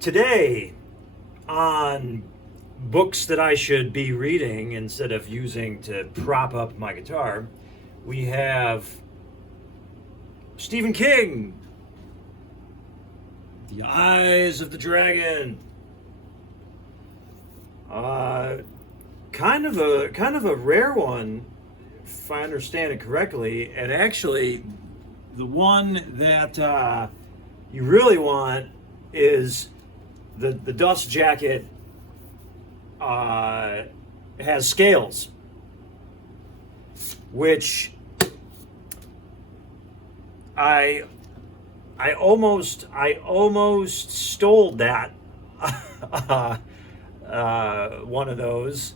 Today, on books that I should be reading instead of using to prop up my guitar, we have Stephen King, The Eyes of the Dragon. Kind of a rare one, if I understand it correctly, and actually, the one that you really want is the dust jacket. Has scales, which I almost stole that one of those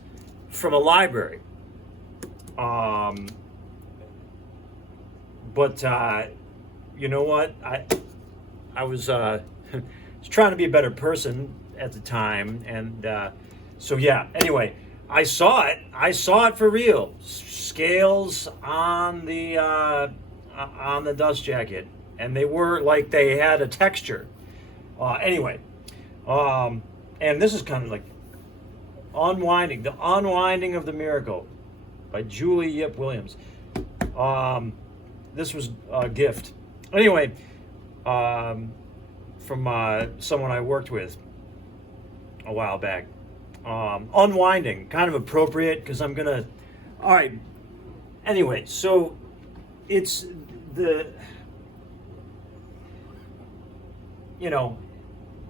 from a library. But you know what? I was was trying to be a better person at the time, and so yeah. Anyway, I saw it. I saw it for real. Scales on the dust jacket, and they were like they had a texture. Anyway, and this is kind of like the unwinding of the miracle by Julie Yip Williams. This was a gift. Anyway, from someone I worked with a while back. Unwinding, kind of appropriate because I'm gonna. All right. Anyway, so it's the.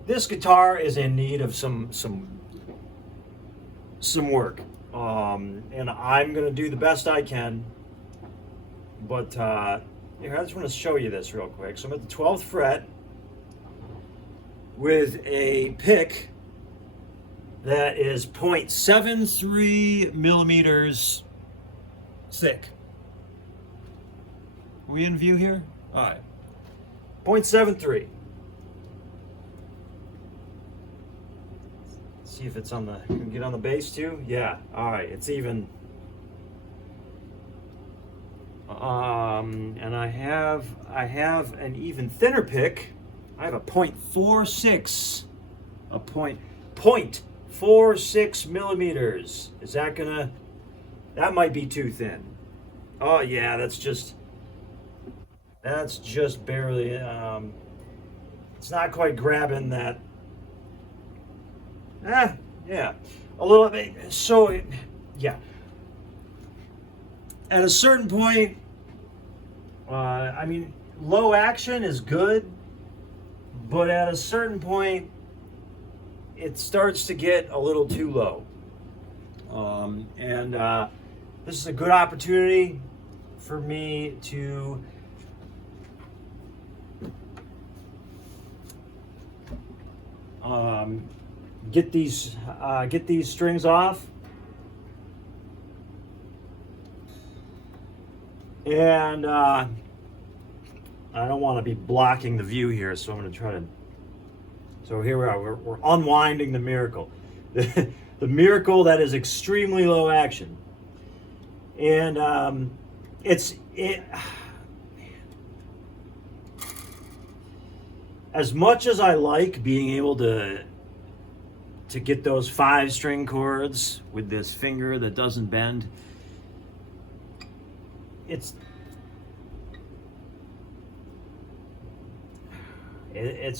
This guitar is in need of some work, and I'm gonna do the best I can. But here, I just want to show you this real quick. So I'm at the 12th fret with a pick that is 0.73 millimeters thick. Are we in view here? All right. 0.73. See if it's on the, can we get on the bass too? Yeah, all right, it's even. And I have an even thinner pick. I have a 0.46, a point 0.46 millimeters. Is that gonna, that might be too thin. Oh yeah, that's just barely, it's not quite grabbing that. Yeah, a little bit. So, yeah. At a certain point, I mean, low action is good, but at a certain point, it starts to get a little too low. And this is a good opportunity for me to get these strings off, and I don't want to be blocking the view here, so I'm going to try to. So here we are. We're unwinding the miracle, the miracle that is extremely low action, and it. As much as I like being able to get those 5-string chords with this finger that doesn't bend, it's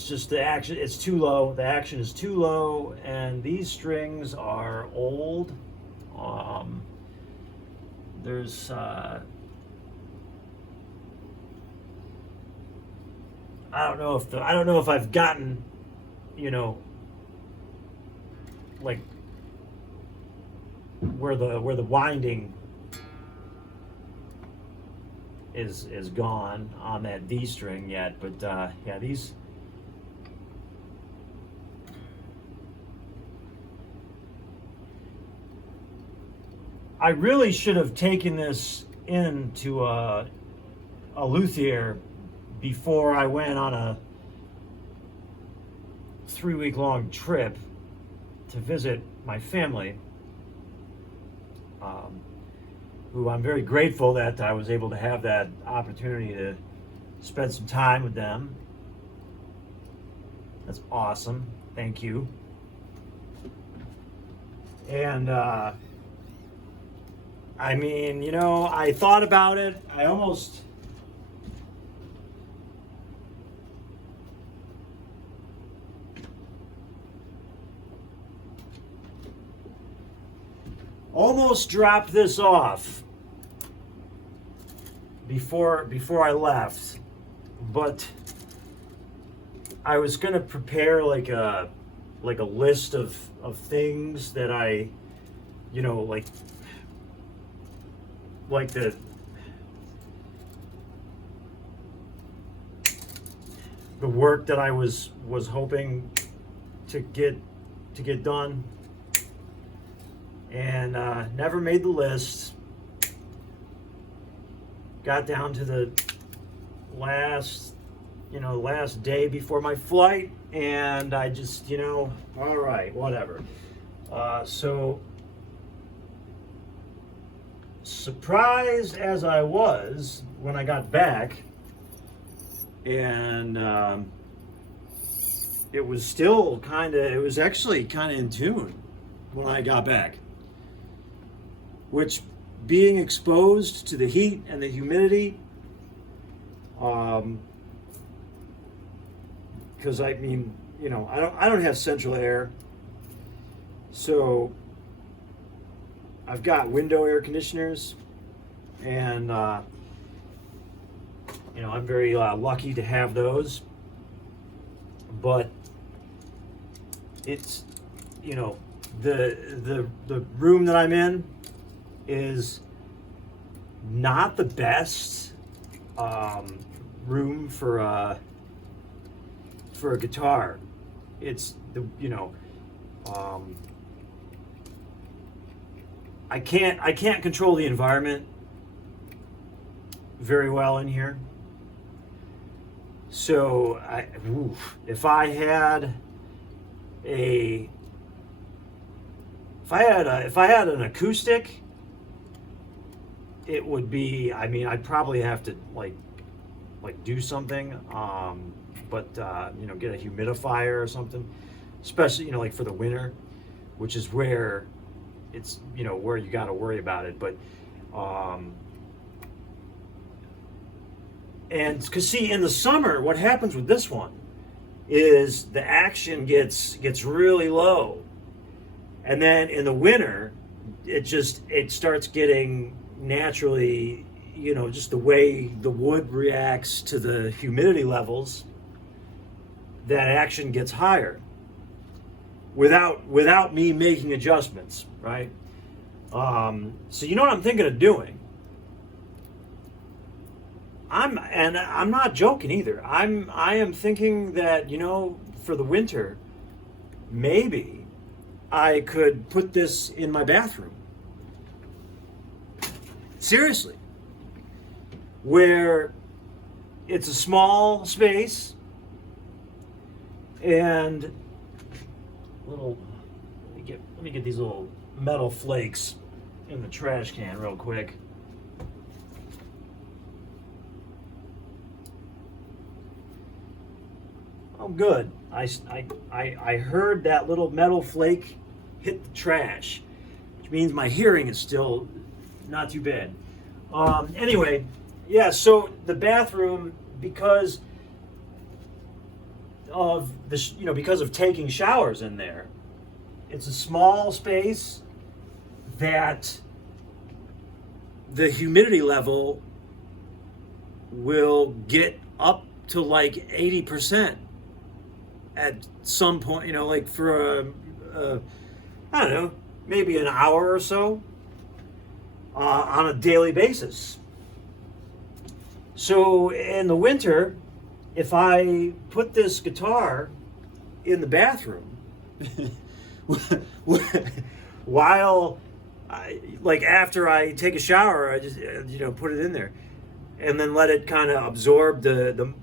just the action, it's too low. The action is too low, and these strings are old. There's I don't know if I've gotten, like where the winding is gone on that D string yet, but yeah, these. I really should have taken this into a luthier before I went on a 3-week-long trip to visit my family, who I'm very grateful that I was able to have that opportunity to spend some time with them. That's awesome. Thank you. And I mean, I thought about it. I almost dropped this off before I left, but I was gonna prepare like a list of things that I, like the work that I was hoping to get done, and never made the list. Got down to the last day before my flight, and I just, all right, whatever. So surprised as I was when I got back, and it was actually kind of in tune when I got back, which, being exposed to the heat and the humidity, because I mean, I don't have central air, so I've got window air conditioners, and I'm very lucky to have those. But it's, the room that I'm in is not the best room for a guitar. It's I can't control the environment very well in here. So if I had an acoustic, it would be, I mean, I'd probably have to like do something, but get a humidifier or something, especially, like for the winter, which is where it's, where you got to worry about it. But, and because see, in the summer, what happens with this one is the action gets really low. And then in the winter, it starts getting naturally, just the way the wood reacts to the humidity levels, that action gets higher without me making adjustments, right? So you know what I'm thinking of doing? I'm not joking either. I am thinking that, for the winter, maybe I could put this in my bathroom. Let me get these little metal flakes in the trash can real quick. Oh, good. I heard that little metal flake hit the trash, which means my hearing is still not too bad. Anyway, yeah, so the bathroom, because of taking showers in there, it's a small space that the humidity level will get up to like 80% at some point, like for I don't know, maybe an hour or so on a daily basis. So in the winter, if I put this guitar in the bathroom while after I take a shower, I just put it in there and then let it kind of absorb the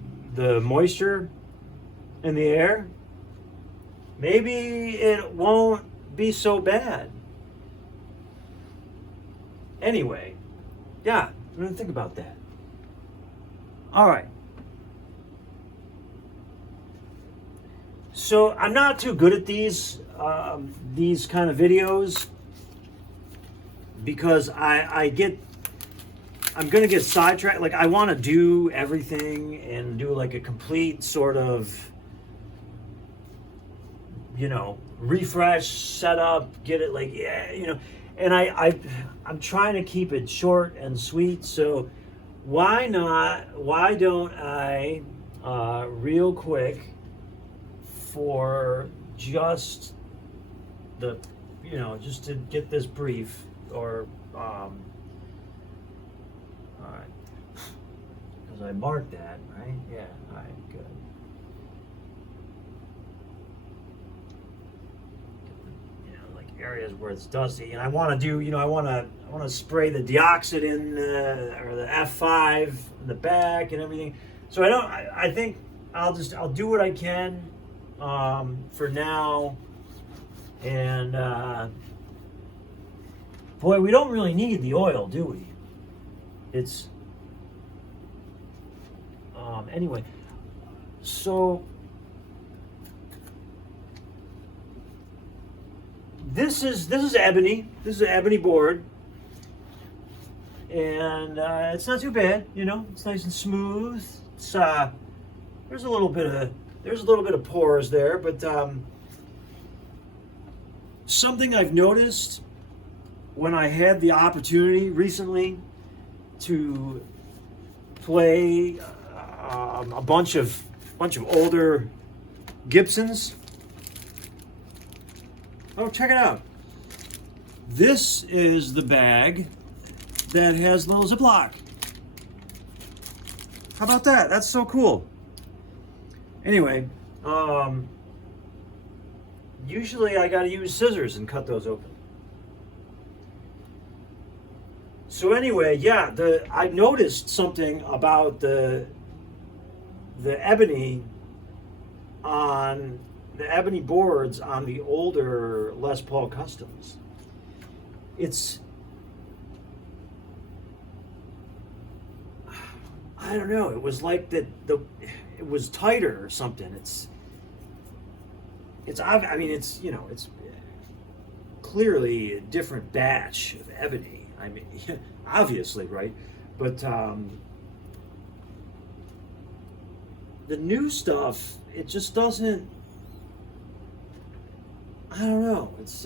moisture in the air, maybe it won't be so bad. Anyway, yeah, I'm gonna think about that. All right. So I'm not too good at these kind of videos because I'm gonna get sidetracked. Like I want to do everything and do like a complete sort of, refresh, setup, get it like, yeah, and I'm trying to keep it short and sweet. So why don't I, real quick, for just just to get this brief, or, all right, because I marked that, right? Yeah, all right, good. Like areas where it's dusty, and I want to do, I want to spray the deoxit in or the F5 in the back and everything. So I think I'll do what I can for now, and boy, we don't really need the oil, do we? It's anyway. So this is ebony. This is an ebony board, and it's not too bad. It's nice and smooth. It's there's a little bit of pores there, but something I've noticed when I had the opportunity recently to play a bunch of older Gibsons. Oh, check it out. This is the bag that has little Ziploc. How about that? That's so cool. Anyway, usually I gotta use scissors and cut those open. So anyway, yeah, I noticed something about the ebony boards on the older Les Paul Customs. I don't know. It was like it was tighter or something. It's clearly a different batch of ebony. I mean, obviously, right? But the new stuff, it just doesn't. I don't know. It's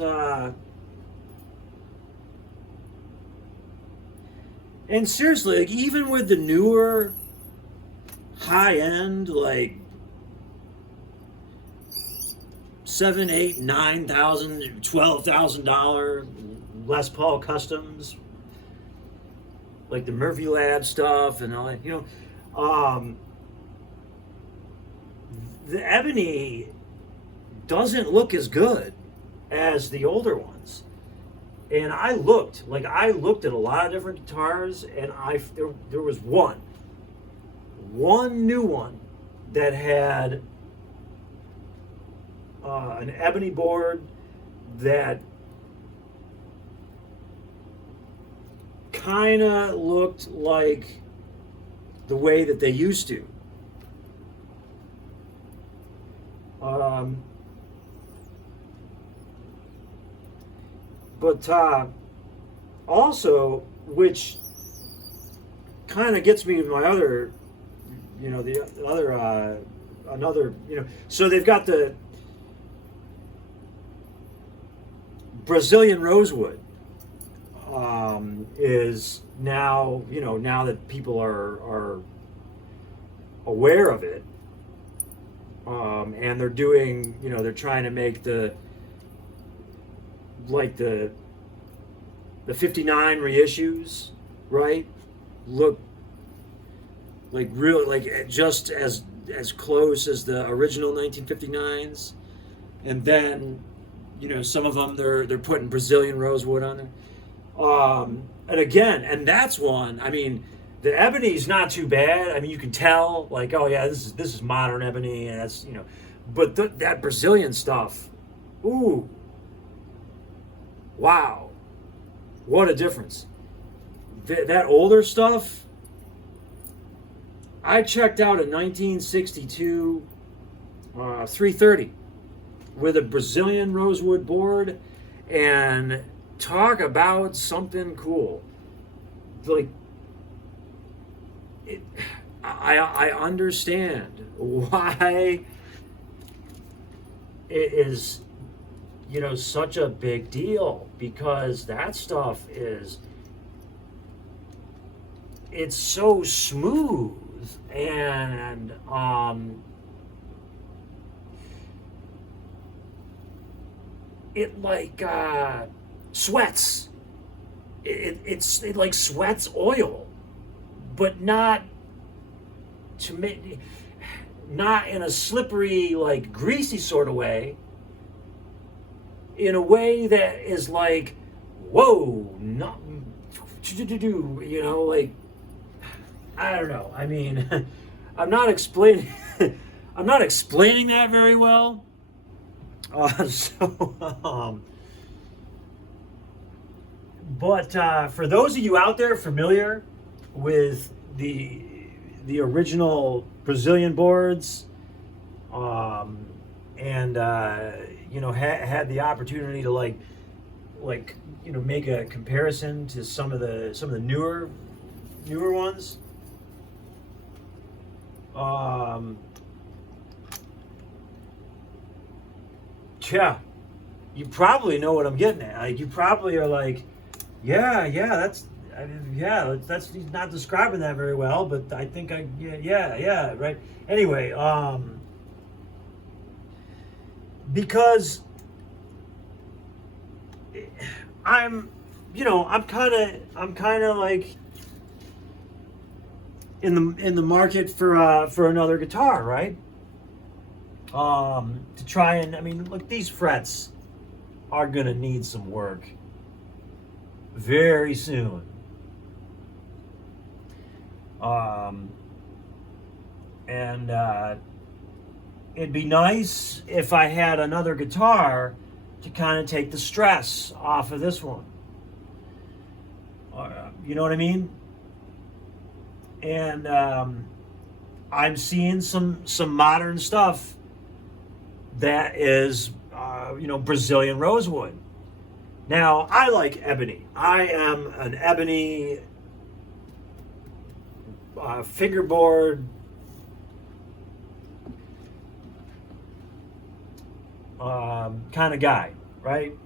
and seriously, like even with the newer high end, like $7,000, $8,000, $9,000, $12,000 Les Paul Customs, like the Murphy Lab stuff and all that, the ebony doesn't look as good as the older ones. And I looked at a lot of different guitars, and there was one new one that had an ebony board that kind of looked like the way that they used to. But also, which kind of gets me to my other, another, so they've got the Brazilian rosewood is now, now that people are aware of it, and they're doing, they're trying to make the 59 reissues, right, look like real, like just as close as the original 1959s, and then some of them they're putting Brazilian rosewood on there, and again, and that's one. I mean, the ebony's not too bad. I mean, you can tell, like, oh yeah, this is modern ebony, and that's but that Brazilian stuff, ooh. Wow, what a difference. That older stuff, I checked out a 1962 330 with a Brazilian rosewood board, and talk about something cool. Like, I understand why it is, such a big deal, because that stuff it's so smooth, and it like sweats. It like sweats oil, but not not in a slippery, like greasy sort of way. In a way that is like, whoa, not, like, I don't know. I mean, I'm not explaining. I'm not explaining that very well. But for those of you out there familiar with the original Brazilian boards, and had the opportunity to like make a comparison to some of the newer ones. Yeah, you probably know what I'm getting at. Like, you probably are like, yeah, that's he's not describing that very well, but I think yeah, right. Anyway, because I'm kind of like in the market for another guitar, right? To try and, I mean, look, these frets are gonna need some work very soon. And it'd be nice if I had another guitar to kind of take the stress off of this one. You know what I mean? And I'm seeing some modern stuff that is, Brazilian rosewood. Now, I like ebony. I am an ebony fingerboard kind of guy, right?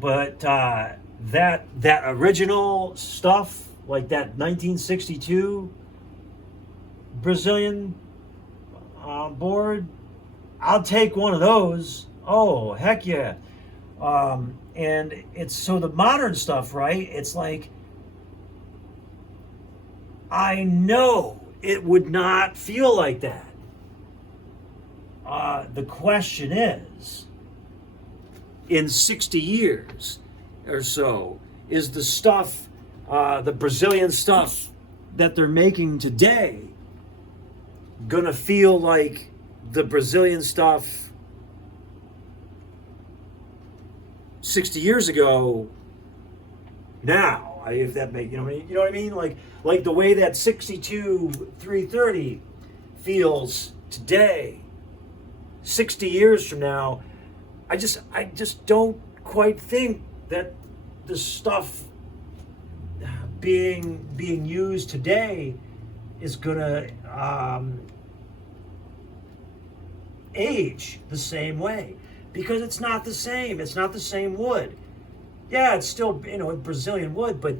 But that original stuff, like that 1962 Brazilian board, I'll take one of those. Oh, heck yeah. And it's so the modern stuff, right? It's like, I know it would not feel like that. The question is, in 60 years or so, is the stuff, the Brazilian stuff that they're making today, gonna feel like the Brazilian stuff 60 years ago now? If that make, you know what I mean? Like the way that 62 330 feels today, 60 years from now, I just don't quite think that the stuff being used today is gonna age the same way, because it's not the same. It's not the same wood. Yeah, it's still Brazilian wood, but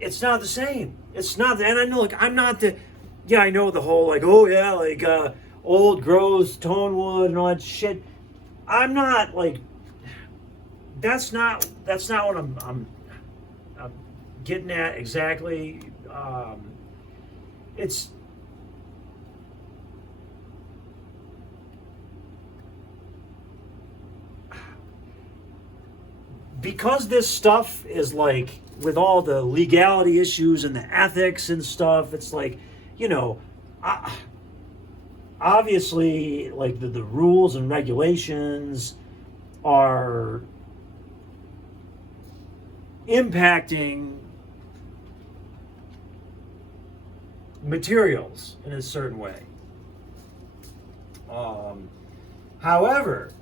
it's not the same. It's not. And I know, like, I'm not the. Yeah, I know the whole, like, oh yeah, like old gross tone wood and all that shit. I'm not like. That's not what I'm getting at exactly. It's. Because this stuff is like, with all the legality issues and the ethics and stuff, it's like, obviously, like the rules and regulations are impacting materials in a certain way. However,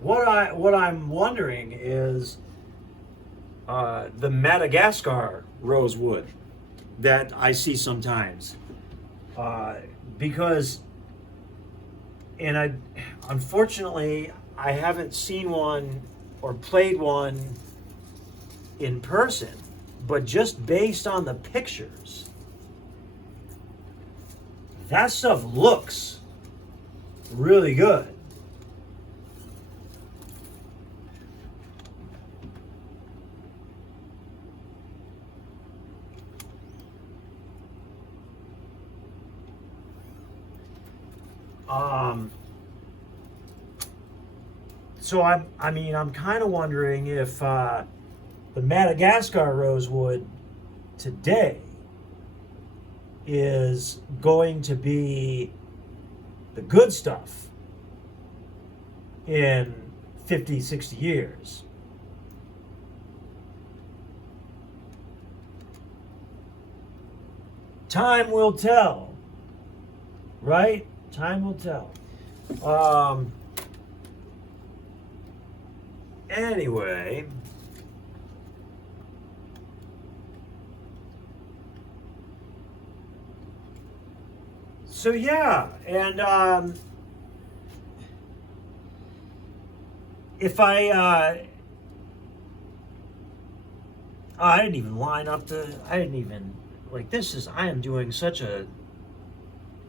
what I'm wondering is the Madagascar rosewood that I see sometimes, because, unfortunately I haven't seen one or played one in person, but just based on the pictures, that stuff looks really good. So I'm kind of wondering if the Madagascar rosewood today is going to be the good stuff in 50, 60 years. Time will tell, right? Time will tell. Anyway, so yeah, and if I didn't even line up I didn't even, like, I am doing such a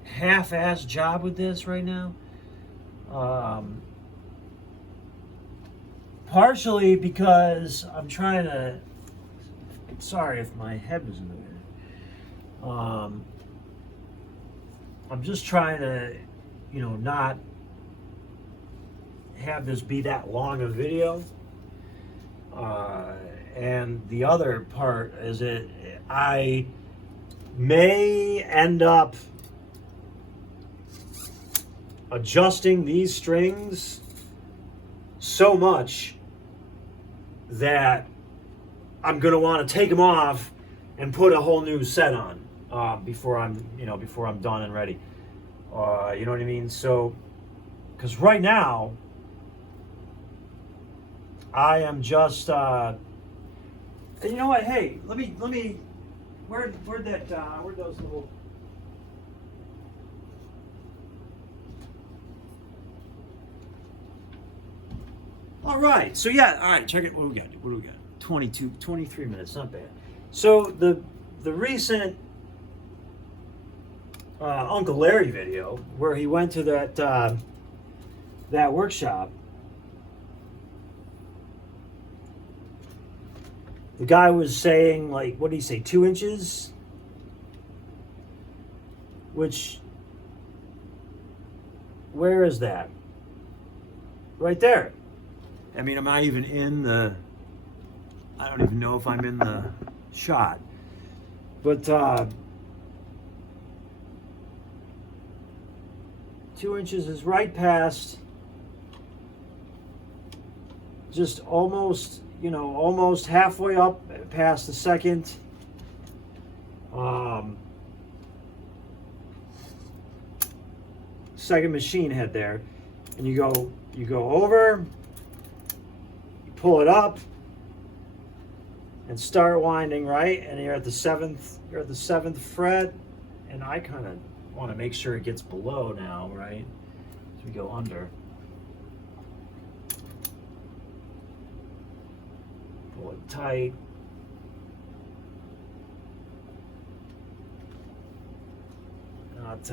half-assed job with this right now. Partially because I'm trying to, sorry if my head was in the way. I'm just trying to, not have this be that long a video. And the other part is I may end up adjusting these strings so much that I'm going to want to take them off and put a whole new set on before I'm done and ready. You know what I mean? So, because right now I am just and you know what? Hey, let me where'd those little. All right, so yeah, all right, check it. What do we got? 23 minutes, not bad. So the recent Uncle Larry video where he went to that workshop, the guy was saying, like, what did he say, 2 inches? Which, where is that? Right there. I mean, am I even in the, I don't even know if I'm in the shot. But 2 inches is right past, just almost, almost halfway up past the second second machine head there. And you go over, pull it up and start winding, right? And you're at the seventh fret, and I kind of want to make sure it gets below now, right? So we go under, pull it tight, not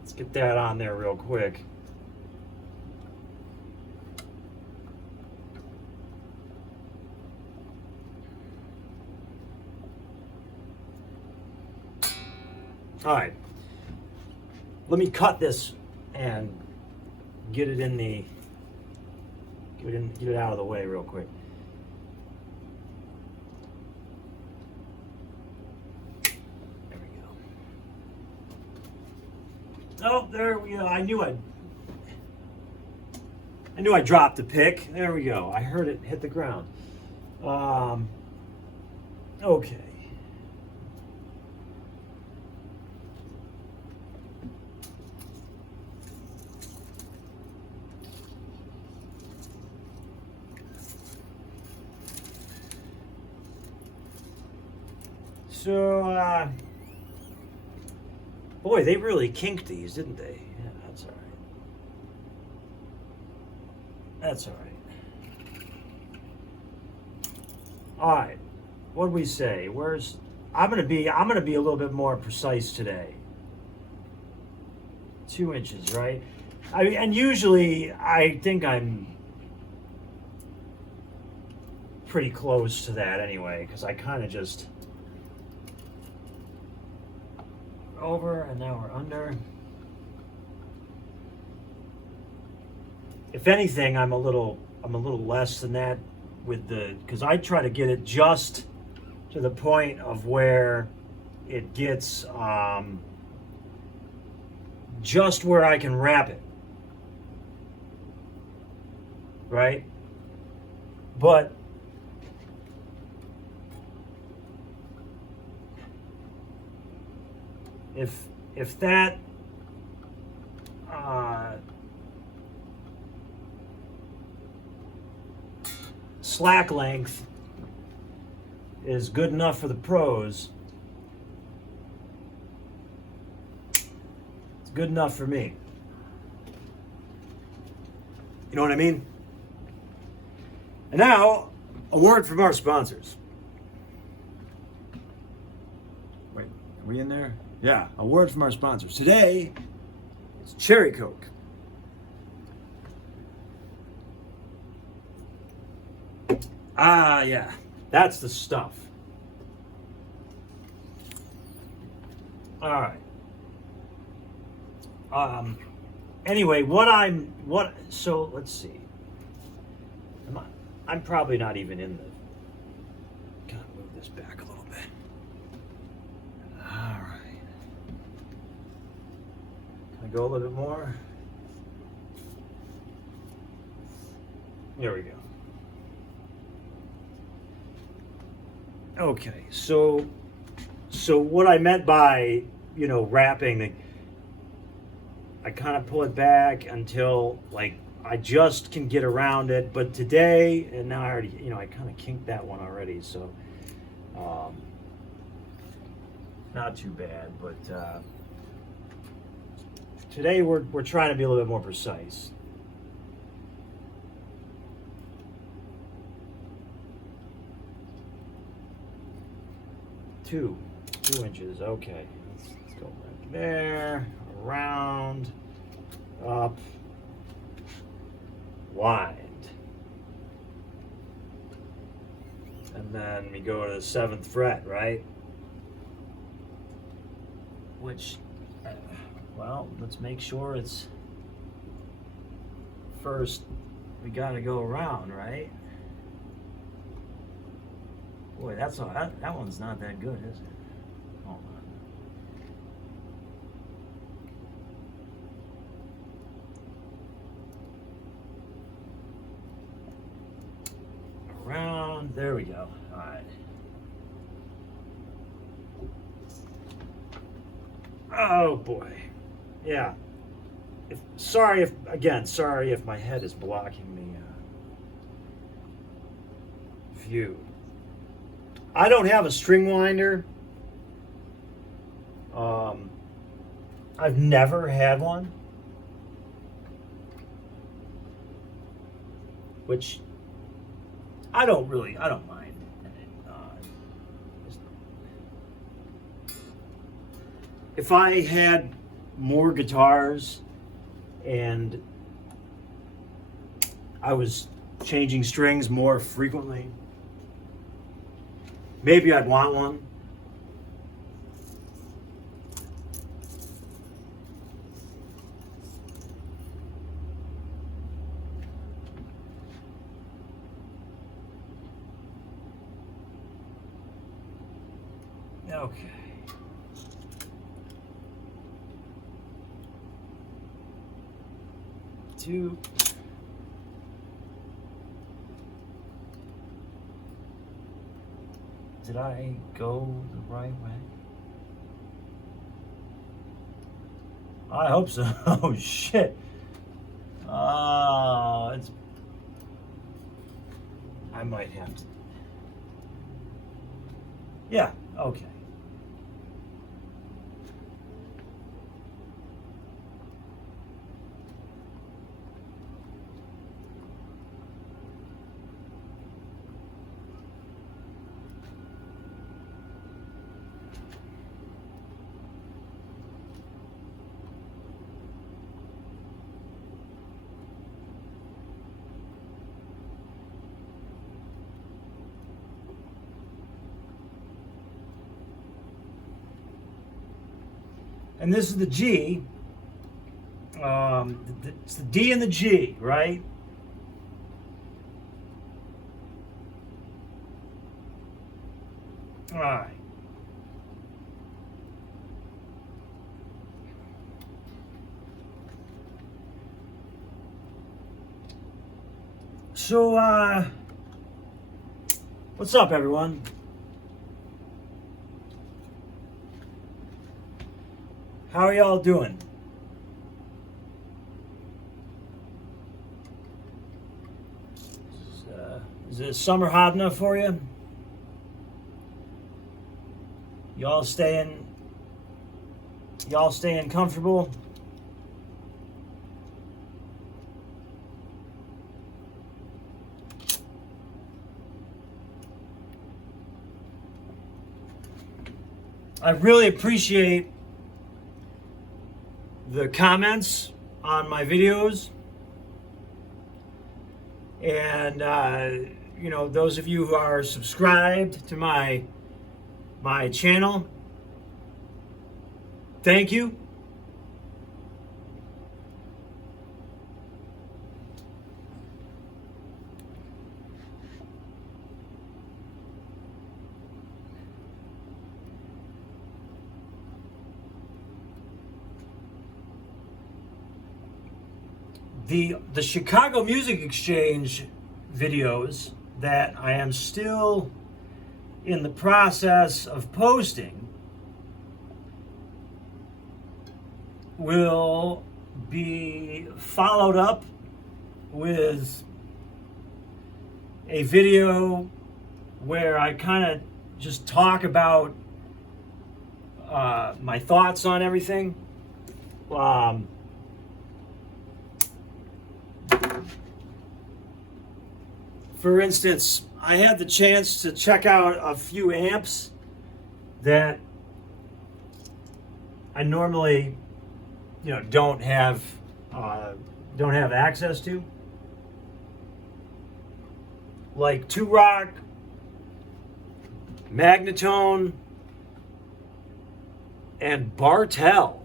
let's get that on there real quick. All right, let me cut this and get it out of the way real quick. There we go. Oh, there we go. I knew I dropped the pick. There we go. I heard it hit the ground. Okay. So, boy, they really kinked these, didn't they? Yeah, that's all right. That's all right. All right. What do we say? I'm gonna be a little bit more precise today. 2 inches, right? And usually I think I'm pretty close to that anyway, because I kind of just over and now we're under. If anything, I'm a little less than that because I try to get it just to the point of where it gets just where I can wrap it, right? But if that slack length is good enough for the pros, it's good enough for me. You know what I mean? And now, a word from our sponsors. Wait, are we in there? Yeah, a word from our sponsors. Today, it's Cherry Coke. Ah, yeah, that's the stuff. All right. Anyway, so let's see. I'm probably not even in the. Gotta move this back a little bit. All right. Can I go a little bit more? There we go. Okay, so what I meant by, wrapping, I kind of pull it back until, like, I just can get around it. But today, and now I already, I kind of kinked that one already, so not too bad. But today we're trying to be a little bit more precise. Two inches. Okay, let's go back there, around, up, wind, and then we go to the 7th fret, right? Which, well, let's make sure it's first. We got to go around, right? Boy, that one's not that good, is it? Hold on. Around, there we go. All right. Oh boy, yeah. Sorry if my head is blocking the view. I don't have a string winder. I've never had one, which I don't mind. If I had more guitars and I was changing strings more frequently, maybe I'd want one. Okay. 2. Did I go the right way? I hope so. Oh shit. It's. I might have to. Yeah, okay. And this is the G. It's the D and the G, right? All right. So, what's up, everyone? How are y'all doing? Is it summer hot enough for you? Y'all staying comfortable? I really appreciate the comments on my videos, and you know, those of you who are subscribed to my channel, thank you. The Chicago Music Exchange videos that I am still in the process of posting will be followed up with a video where I kind of just talk about my thoughts on everything. For instance, I had the chance to check out a few amps that I normally, you know, don't have access to, like Two Rock, Magnetone, and Bartel.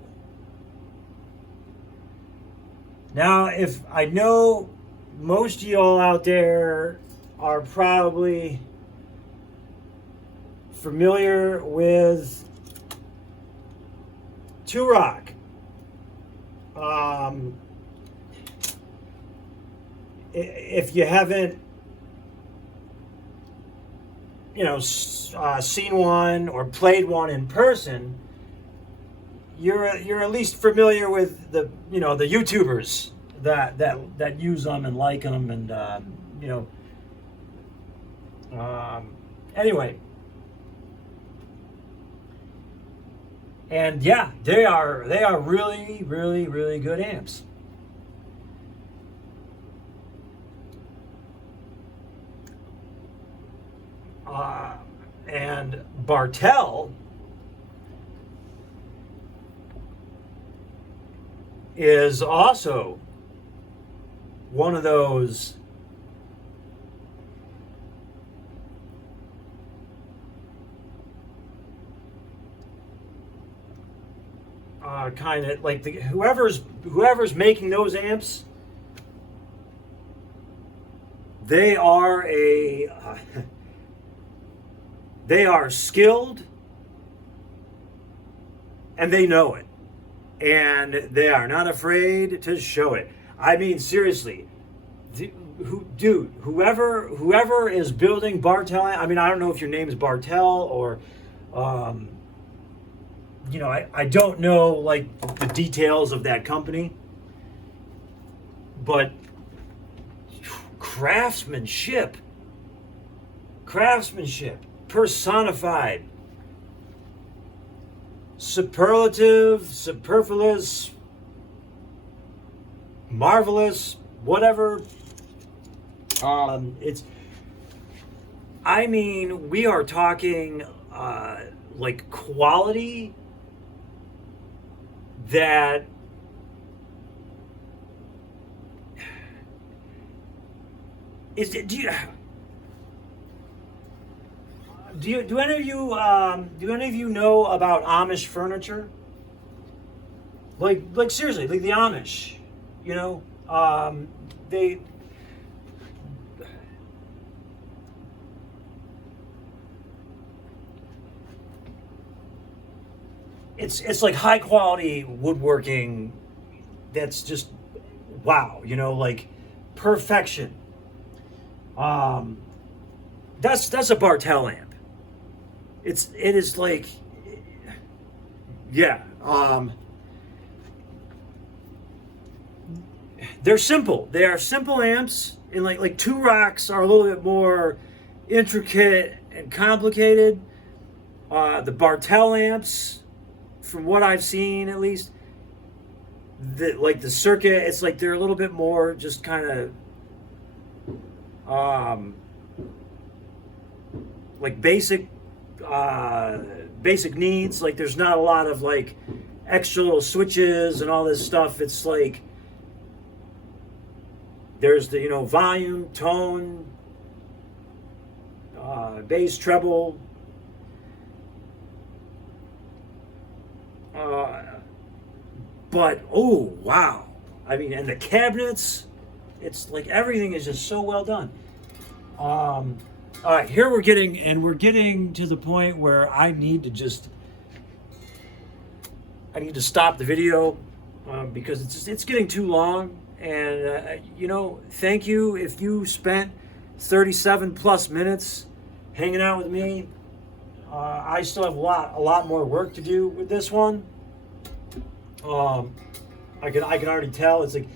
Now, if I know most of y'all out there are probably familiar with Two Rock. If you haven't, you know, seen one or played one in person, you're at least familiar with the, you know, the YouTubers that use them and like them, and you know. Anyway, and yeah, they are really, really, really good amps. And Bartel is also one of those kind of like whoever's making those amps, they are they are skilled, and they know it, and they are not afraid to show it. I mean, seriously, whoever is building Bartel. I mean, I don't know if your name is Bartel or, I don't know like the details of that company, but craftsmanship personified, superfluous, marvelous, whatever. I mean, we are talking like quality that is. Do any of you know about Amish furniture? Like seriously, like the Amish, they. It's like high quality woodworking that's just wow, like perfection. That's a Bartel amp. It is like yeah. They're simple. They are simple amps, and like two rocks are a little bit more intricate and complicated. The Bartel amps, from what I've seen at least, the circuit, it's like they're a little bit more just kind of like basic needs. Like there's not a lot of like extra little switches and all this stuff. It's like there's the volume, tone, bass, treble. But oh wow, I mean, and the cabinets, it's like everything is just so well done. All right, here we're getting to the point where I need to stop the video because it's getting too long. And thank you if you spent 37 plus minutes hanging out with me. I still have a lot more work to do with this one. I can already tell it's like,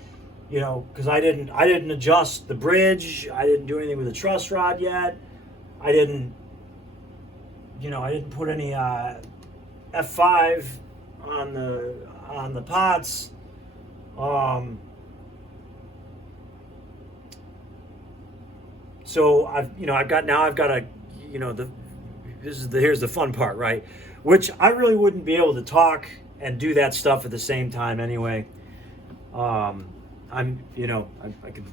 because I didn't adjust the bridge. I didn't do anything with the truss rod yet. I didn't put any F5 on the pots. So I've got a here's the fun part, right? Which I really wouldn't be able to talk and do that stuff at the same time anyway. I could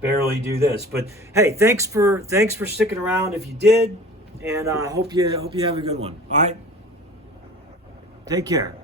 barely do this, but hey, thanks for sticking around if you did, and I hope you have a good one. All right, take care.